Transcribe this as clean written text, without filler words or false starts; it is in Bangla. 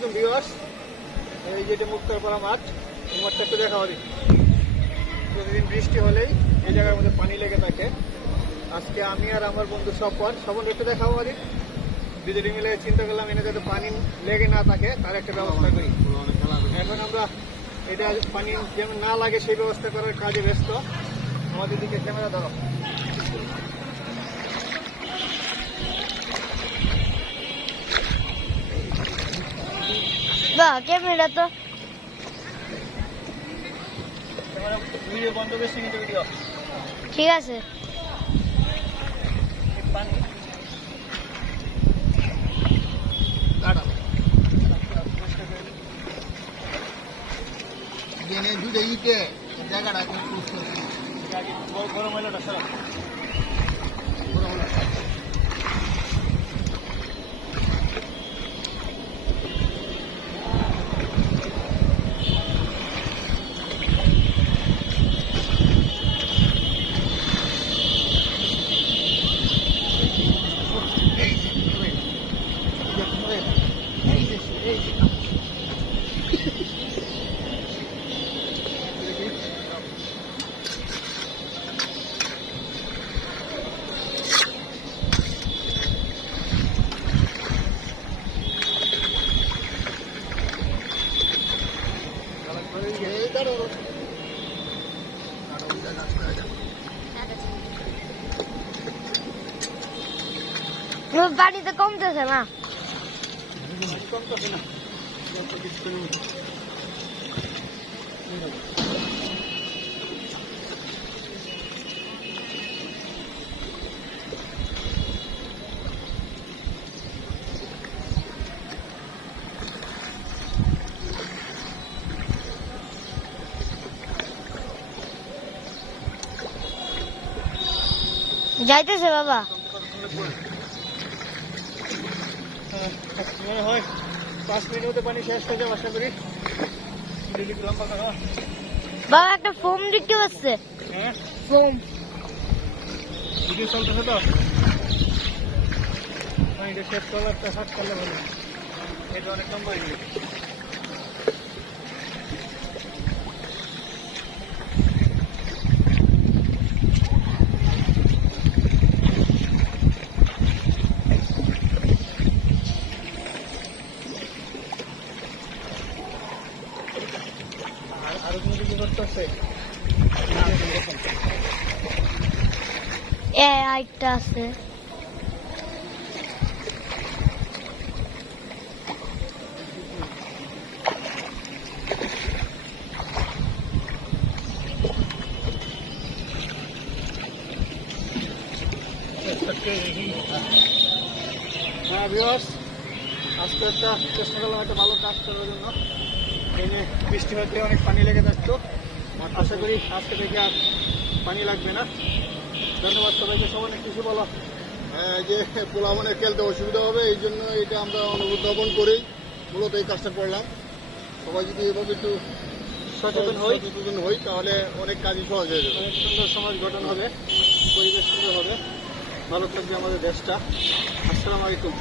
আলাইকুম ভিউয়ার্স। এই যেটা মুক্তারপাড়া মাঠ, এই মাঠটা একটু দেখাও দিই। প্রতিদিন বৃষ্টি হলেই এই জায়গার মধ্যে পানি লেগে থাকে। আজকে আমি আর আমার বন্ধু স্বপন একটু দেখাবো দিই। দুজনে মিলে চিন্তা করলাম এনে যাতে পানি লেগে না থাকে তার একটা ব্যবস্থা করি। এখন আমরা এটা পানি যেন না লাগে সেই ব্যবস্থা করার কাজে ব্যস্ত। আমাদের দিকে ক্যামেরা ধরো। ক্যামেরা তো ভিডিও বন্ধ করছি কিন্তু ভিডিও ঠিক আছে। পানি কাটা জেনে দুধে ইটে জায়গাটা বড় ময়লাটা সারা পানি তো কমতেছে না। যাইতেছে বাবা। মনে হয় 5 মিনিটে পানি শেষ হয়ে যাবে আশা করি। লম্বা করো বাবা, একটা ফোম দেখতে পাচ্ছে। হ্যাঁ, ফোম ভিডিও চলতেছে তো। পানিটা শেষ করলে একটা হাত করলে ভালো। এটা অনেক লম্বা হয়ে গেছে। আরো কোনো কিছু করতেছে আইটা আছে। হ্যাঁ ভিউয়ার্স, আজকে একটা চেষ্টা করলাম একটা ভালো কাজ করার জন্য। এই যে বৃষ্টি হতে অনেক পানি লেগে যাচ্ছে, আশা করি আজকে থেকে আর পানি লাগবে না। ধন্যবাদ সবাইকে। সবাই কিছু বলো। যে পোলামনে খেলতে অসুবিধা হবে, এই জন্য এটা আমরা অনুধাবন করেই মূলত এই কাজটা করলাম। সবাই যদি এভাবে একটু সচেতন হই তাহলে অনেক কাজই সহজ হয়ে যাবে। অনেক সুন্দর সমাজ গঠন হবে, পরিবেশ সুন্দর হবে, ভালো থাকবে আমাদের দেশটা। আসসালামু আলাইকুম।